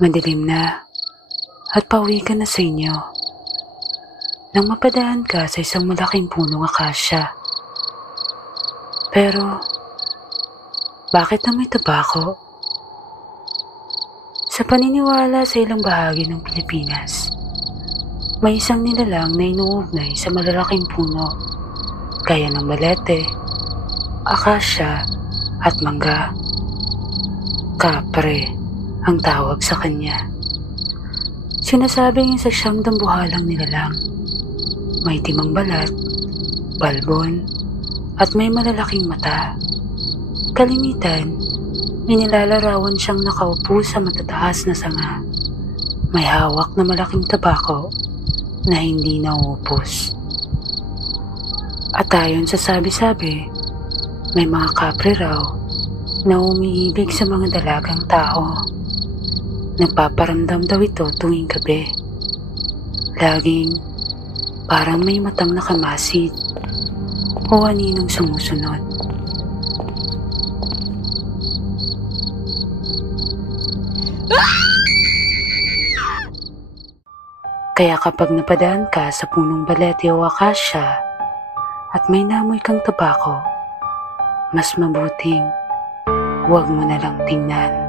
Madilim na at pauwi ka na sa inyo nang mapadaan ka sa isang malaking punong akasya. Pero, bakit na may tabako? Sa paniniwala sa ilang bahagi ng Pilipinas, may isang nilalang na inuugnay sa malalaking puno gaya ng balete, akasya at mangga. Kapre ang tawag sa kanya. Sinasabing isa siyang dambuhalang nilalang. May timang balat, balbon, at may malalaking mata. Kalimitan, inilalarawan siyang nakaupo sa matataas na sanga. May hawak na malaking tabako na hindi nauupos. At ayon sa sabi-sabi, may mga kapre raw na umiibig sa mga dalagang tao. Nagpaparamdam daw ito tuwing gabi. Laging parang may matang nakamasid o aninong sumusunod. Kaya kapag napadaan ka sa punong balete o akasya at may namoy kang tabako, mas mabuting huwag mo na lang tingnan.